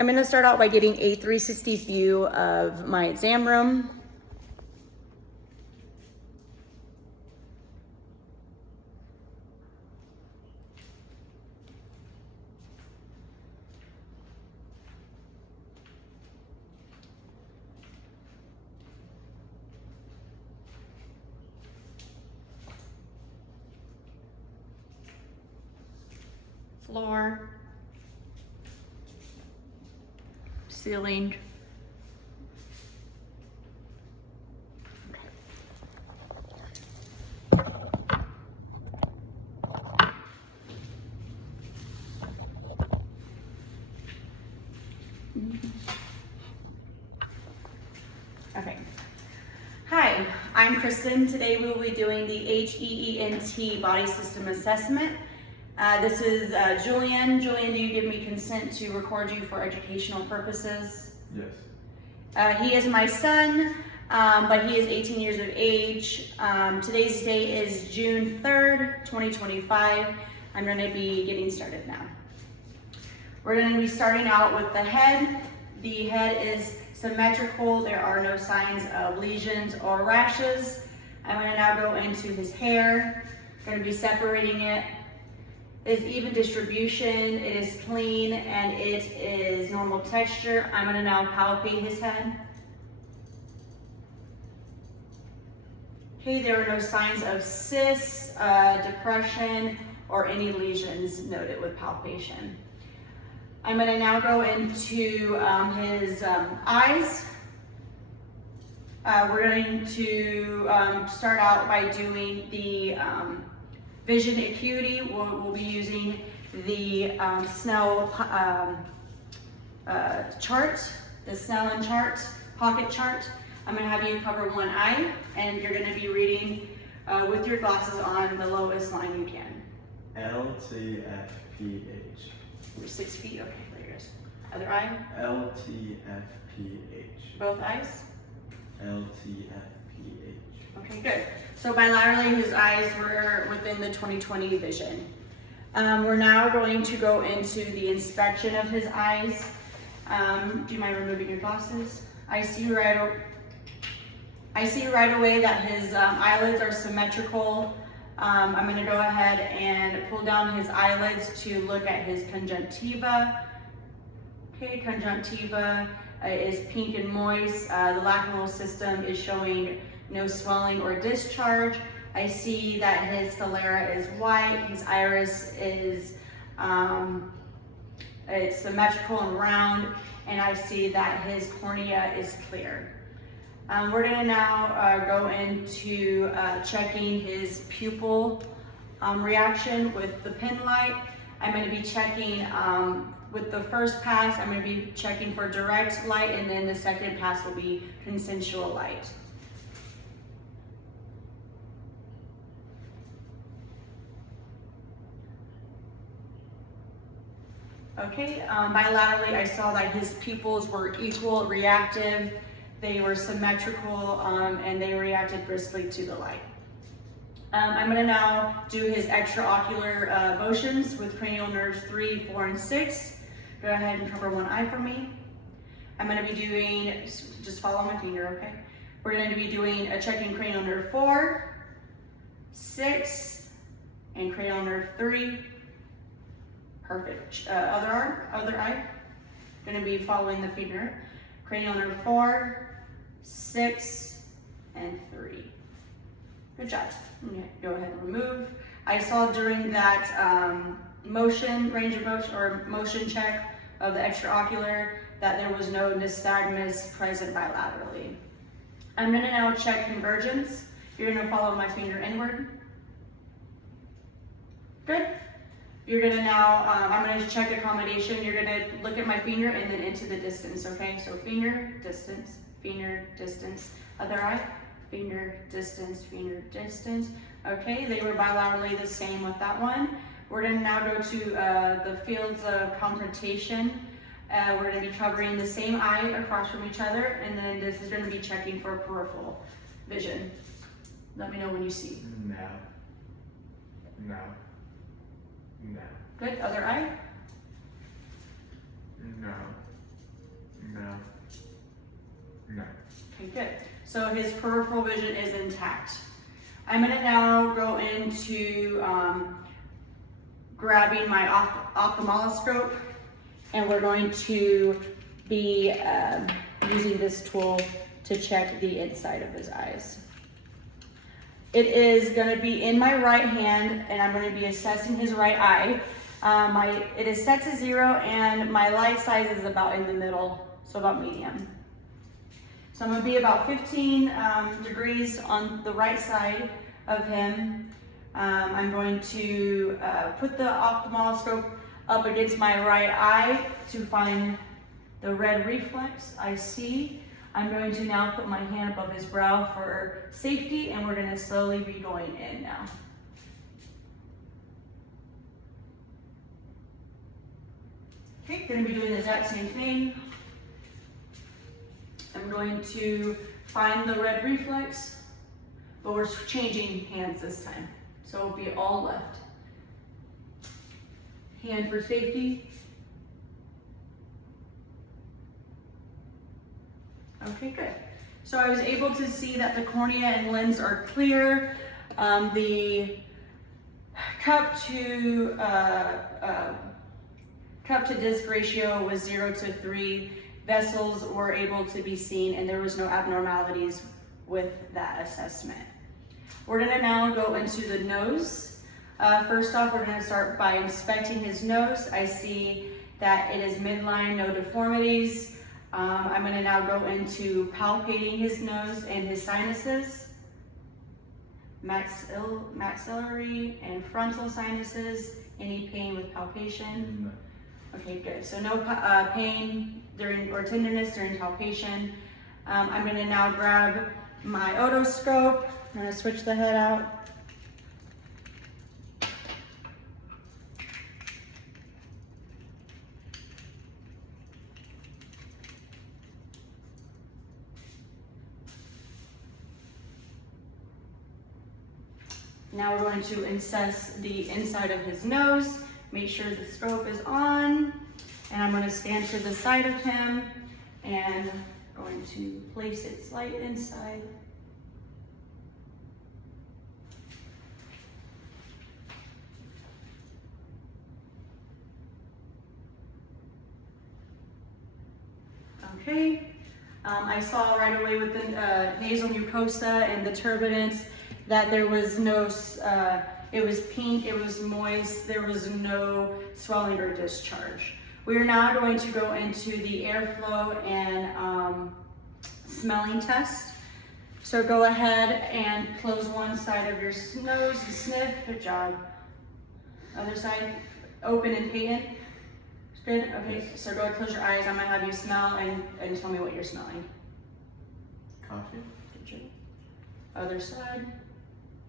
I'm gonna start out by getting a 360 view of my exam room. Floor, ceiling. Okay. Hi, I'm Kristen. Today we will be doing the HEENT body system assessment. This is Julian. Julian, do you give me consent to record you for educational purposes? Yes. He is my son, but he is 18 years of age. Today's date is June 3rd, 2025. I'm going to be getting started now. We're going to be starting out with the head. The head is symmetrical. There are no signs of lesions or rashes. I'm going to now go into his hair. I'm going to be separating it. It's even distribution, it is clean, and it is normal texture. I'm going to now palpate his head. Okay, there are no signs of cysts, depression, or any lesions noted with palpation. I'm going to now go into his eyes. We're going to start out by doing the vision acuity. We'll be using the Snellen chart, the Snellen chart, pocket chart. I'm going to have you cover one eye, and you're going to be reading with your glasses on the lowest line you can. LTFPH. You're 6 feet, okay, there it is. Other eye? LTFPH. Both eyes? LTFPH. Okay, good. So bilaterally, his eyes were within the 20/20 vision. We're now going to go into the inspection of his eyes. Do you mind removing your glasses? I see right away that his eyelids are symmetrical. I'm going to go ahead and pull down his eyelids to look at his conjunctiva. Okay, conjunctiva is pink and moist. The lacrimal system is showing no swelling or discharge. I see that his sclera is white. His iris is it's symmetrical and round, and I see that his cornea is clear. We're going to now go into checking his pupil reaction with the pen light. I'm going to be checking with the first pass, I'm going to be checking for direct light, and then the second pass will be consensual light. Okay, bilaterally I saw that his pupils were equal, reactive, they were symmetrical, and they reacted briskly to the light. I'm going to now do his extraocular motions with cranial nerves 3, 4, and 6. Go ahead and cover one eye for me. I'm going to be doing, just follow my finger, okay? We're going to be doing a checking cranial nerve 4, 6, and cranial nerve 3. Perfect. Other eye. Going to be following the finger. Cranial nerve 4, 6, and 3. Good job. Okay, go ahead and remove. I saw during that range of motion or motion check of the extraocular that there was no nystagmus present bilaterally. I'm going to now check convergence. You're going to follow my finger inward. Good. You're going to now, I'm going to check accommodation. You're going to look at my finger and then into the distance, okay? So finger, distance, other eye, finger, distance. Okay, they were bilaterally the same with that one. We're going to now go to the fields of confrontation. We're going to be covering the same eye across from each other, and then this is going to be checking for peripheral vision. Let me know when you see. No. Good, other eye? No. No. No. Okay, good. So his peripheral vision is intact. I'm gonna now go into grabbing my ophthalmoscope, and we're going to be using this tool to check the inside of his eyes. It is gonna be in my right hand, and I'm gonna be assessing his right eye. It is set to 0, and my light size is about in the middle, so about medium. So I'm gonna be about 15 degrees on the right side of him. I'm going to put the ophthalmoscope up against my right eye to find the red reflex I see. I'm going to now put my hand above his brow for safety, and we're gonna slowly be going in now. Okay, gonna be doing the exact same thing. I'm going to find the red reflex, but we're changing hands this time. So it'll be all left. Hand for safety. Okay, good. So I was able to see that the cornea and lens are clear. The cup to disc ratio was 0 to 3. Vessels were able to be seen, and there was no abnormalities with that assessment. We're gonna now go into the nose. First off, we're gonna start by inspecting his nose. I see that it is midline, no deformities. I'm gonna now go into palpating his nose and his sinuses, maxillary and frontal sinuses. Any pain with palpation? No. Okay, good. So no pain during or tenderness during palpation. I'm gonna now grab my otoscope. I'm gonna switch the head out. Now we're going to assess the inside of his nose, make sure the scope is on, and I'm going to stand to the side of him and going to place it slightly inside. Okay, I saw right away with the nasal mucosa and the turbinates that there was no, it was pink, it was moist, there was no swelling or discharge. We are now going to go into the airflow and smelling test. So go ahead and close one side of your nose and sniff. Good job. Other side, open and patent. Good, okay, so go ahead, close your eyes. I'm gonna have you smell and tell me what you're smelling. Coffee? Good job. Other side.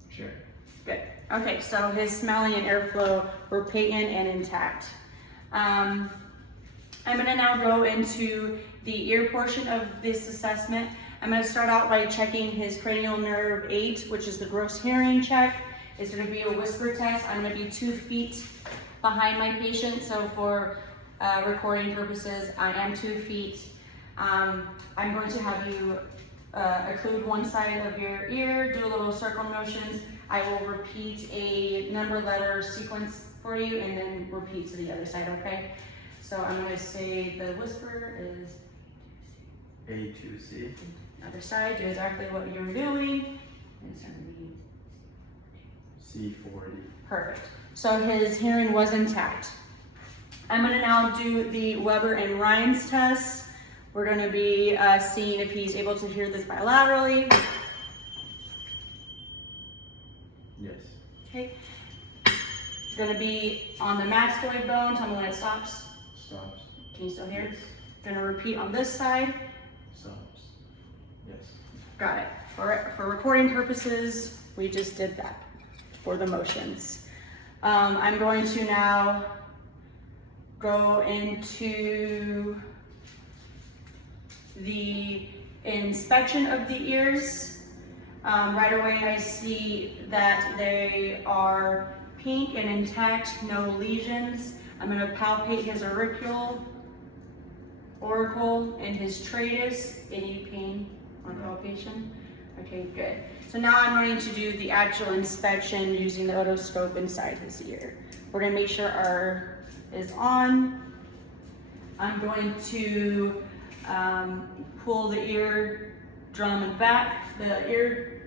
Sure. Good. Okay, so his smelling and airflow were patent and intact. I'm gonna now go into the ear portion of this assessment. I'm gonna start out by checking his cranial nerve 8, which is the gross hearing check. It's gonna be a whisper test. I'm gonna be 2 feet behind my patient, so for recording purposes, I am 2 feet. I'm going to have you occlude one side of your ear, do a little circle motions. I will repeat a number letter sequence for you and then repeat to the other side, okay? So I'm going to say the whisper is A2C. other side, do exactly what you're doing. It's going to be C40. perfect. So his hearing was intact. I'm going to now do the Weber and Rhines test. We're going to be seeing if he's able to hear this bilaterally. Yes. Okay. Going to be on the mastoid bone. Tell me when it stops. Stops. Can you still hear it? Yes. Going to repeat on this side. Stops. Yes. Got it. For recording purposes, we just did that for the motions. I'm going to now go into the inspection of the ears. Right away I see that they are pink and intact, no lesions. I'm going to palpate his auricle. Oracle and his tratus. Any pain on palpation? Okay, good. So now I'm going to do the actual inspection using the otoscope inside his ear. We're gonna make sure our is on. I'm going to pull the ear drum and back, the ear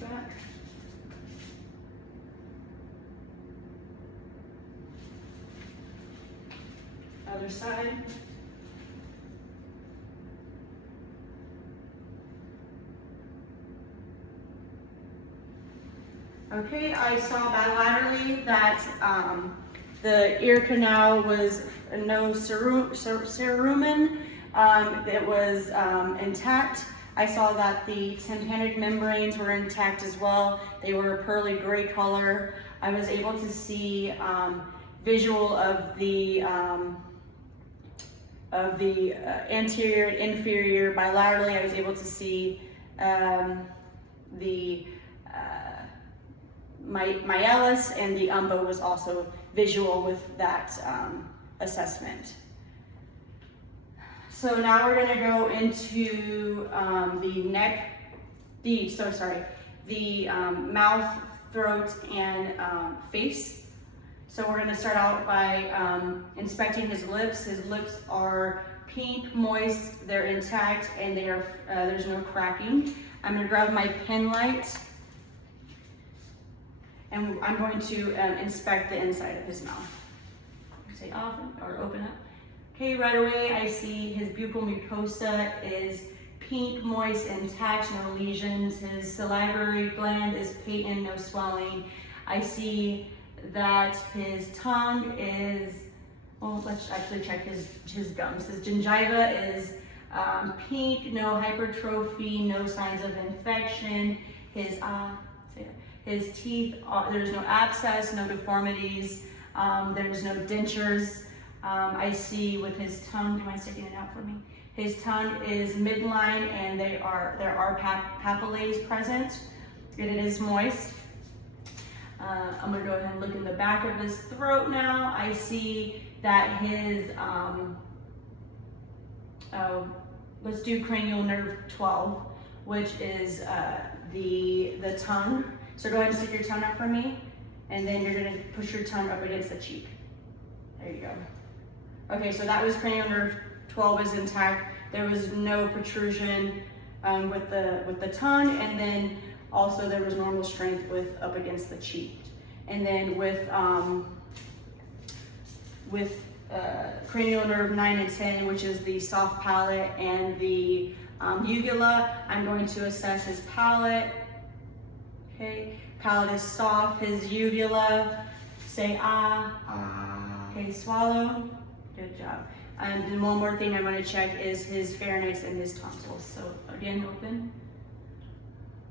back. Other side. Okay, I saw bilaterally that the ear canal was no cerumen, it was intact. I saw that the tympanic membranes were intact as well. They were a pearly gray color. I was able to see visual of the anterior and inferior bilaterally. I was able to see the Mialis, and the umbo was also visual with that assessment. So now we're gonna go into the mouth, throat, and face. So we're gonna start out by inspecting his lips. His lips are pink, moist, they're intact, and they are there's no cracking. I'm gonna grab my pen light, and I'm going to inspect the inside of his mouth. Say off or open up. Okay, right away I see his buccal mucosa is pink, moist, intact, no lesions. His salivary gland is patent, no swelling. I see that his tongue is, well, let's actually check his gums. His gingiva is pink, no hypertrophy, no signs of infection. His teeth, there's no abscess, no deformities, there's no dentures. I see with his tongue, do you mind sticking it out for me? His tongue is midline, and there are papillae present, and it is moist. I'm gonna go ahead and look in the back of his throat now. I see that his, let's do cranial nerve 12, which is the tongue. So go ahead and stick your tongue up for me, and then you're gonna push your tongue up against the cheek. There you go. Okay, so that was cranial nerve 12 is intact. There was no protrusion with the tongue, and then also there was normal strength up against the cheek. And then with cranial nerve 9 and 10, which is the soft palate and the uvula, I'm going to assess his palate. Okay, palate is soft. His uvula, say ah. Okay, swallow. Good job. And then one more thing I'm going to check is his pharynx and his tonsils. So again, open.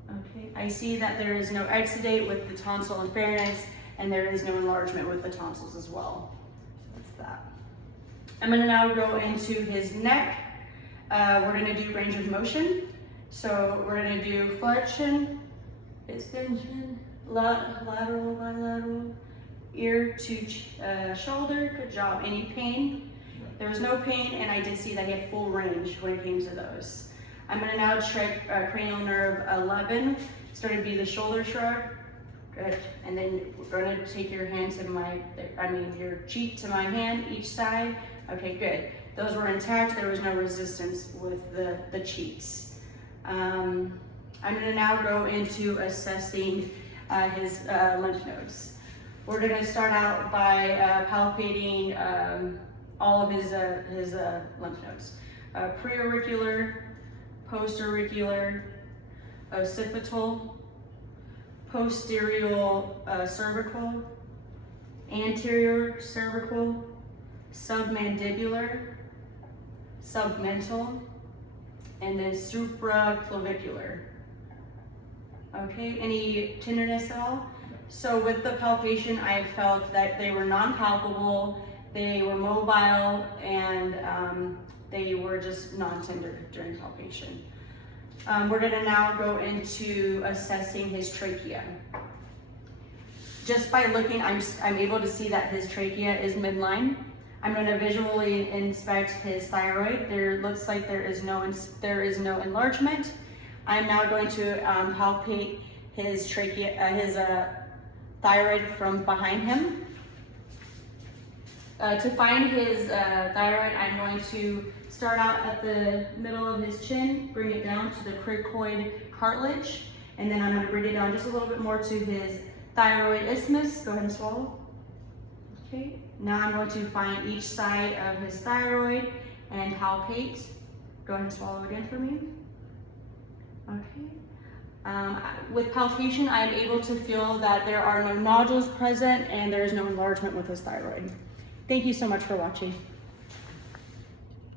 Okay, I see that there is no exudate with the tonsil and pharynx, and there is no enlargement with the tonsils as well. So that's that. I'm going to now go into his neck. We're going to do range of motion. So we're going to do flexion, extension, lateral, bilateral, ear to shoulder. Good job. Any pain? There was no pain, and I did see that he had full range when it came to those. I'm going to now check cranial nerve 11. It's going to be the shoulder shrug. Good. And then we're going to take your hand to your cheek to my hand, each side. Okay, good. Those were intact. There was no resistance with the cheeks. I'm going to now go into assessing his lymph nodes. We're going to start out by palpating all of his lymph nodes. Preauricular, postauricular, occipital, posterior cervical, anterior cervical, submandibular, submental, and then supraclavicular. Okay, any tenderness at all? So with the palpation, I felt that they were non-palpable, they were mobile, and they were just non-tender during palpation. We're gonna now go into assessing his trachea. Just by looking, I'm able to see that his trachea is midline. I'm going to visually inspect his thyroid. There looks like there is no enlargement. I'm now going to palpate his thyroid from behind him. To find his thyroid, I'm going to start out at the middle of his chin, bring it down to the cricoid cartilage, and then I'm going to bring it down just a little bit more to his thyroid isthmus. Go ahead and swallow. Okay, now I'm going to find each side of his thyroid and palpate. Go ahead and swallow again for me. Okay. With palpation, I'm able to feel that there are no nodules present and there is no enlargement with his thyroid. Thank you so much for watching.